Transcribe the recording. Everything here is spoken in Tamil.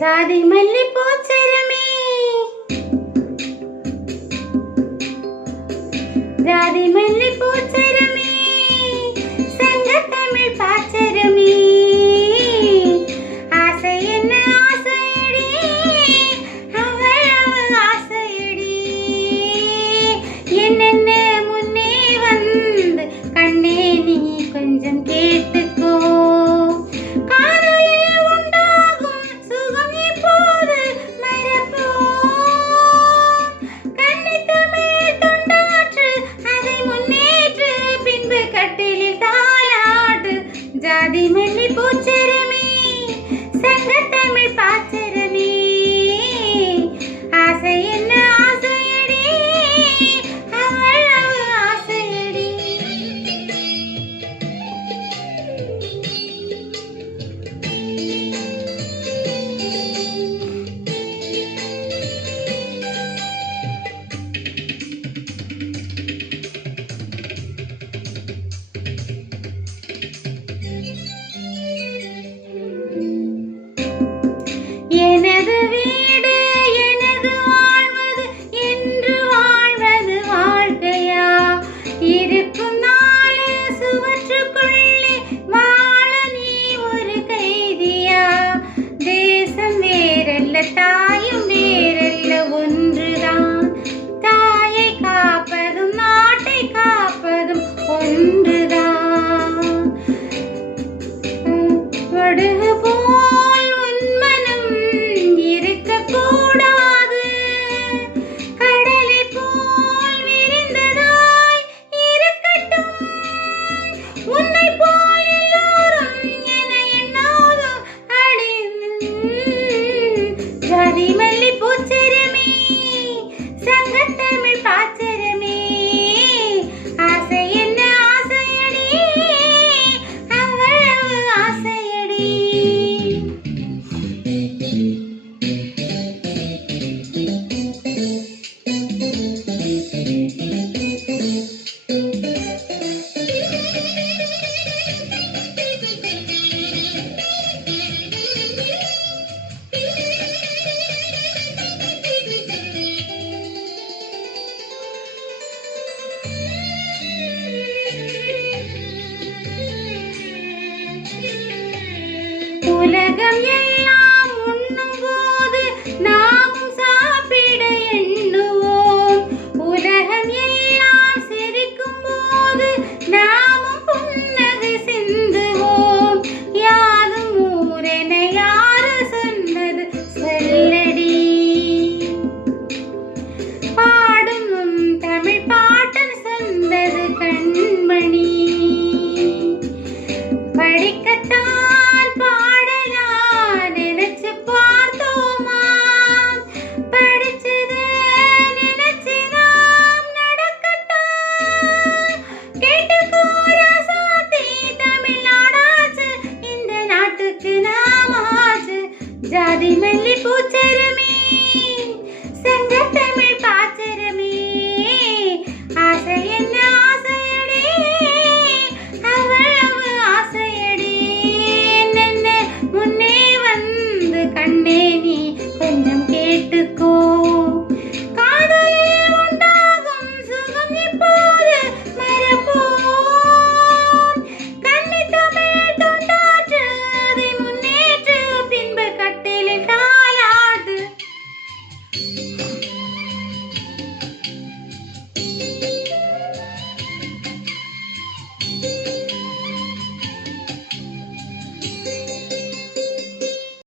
ஜாதி மல்லி பூச்சரமே, ஜாதி மல்லி பூச்சரமே, சங்கத்தமிழ் பாச்சரமே, ஆசை என்ன ஆசையடி, அவள் ஆசையடி, என்னென்ன முன்னே வந்து கண்ணே நீ கொஞ்சம் கேட்டுக்கோ. ஜாதி மல்லி பூச்சரமே, சங்கத்தமிழ் பாச்சரமே, ஆசை என்ன ஆசையடி, அவள் ஆசையடி. எனது வீடு எனது வாழ்வது என்று வாழ்வது வாழ்க்கையா, இருக்கும் நாள் சுவற்றுக்குள்ளே வாழ நீ ஒரு கைதியா. தேசம் வேறல்ல தாயும் வேறல்ல ஒன்றுதான், தாயை காப்பதும் நாட்டை காப்பதும் ஒன்றுதான். வடுகு போல் உன் மனம் இருக்கக்கூடாது, கடலை போல் விரிந்ததாய் இருக்கட்டும். உன்னை போல் எல்லோரும் என எண்ணாதும் அழிந்து. ஜாதி மல்லி பூச்சரமே, சங்கத்தமிழ் பாச்சரமே, ஆசை என்ன ஆசையடி, அவள் ஆசையடி. உலகம் எல்லாம் உண்ணும் போது நாமும் சாப்பிட எண்ணுவோம், உலகம் எல்லாம் சிரிக்கும் போது நாமும் புன்னகை சிந்துவோம். யாதும் ஊரென யாரு சொன்னது சொல்லடி, பாடும் உன் தமிழ் பாட்டன் சொன்னது கண்மணி. படிக்கத்தான் பாடலாம் நினைச்சு பார்த்தோமா, படிச்சது நினைச்சு நாம் நடக்கத்தான். கேட்டுக்கோ ராசாத்தி, தமிழ்நாடாச்சு இந்த நாட்டுக்கு நாமாச்சு. ஜாதி மல்லி பூச்சரமே.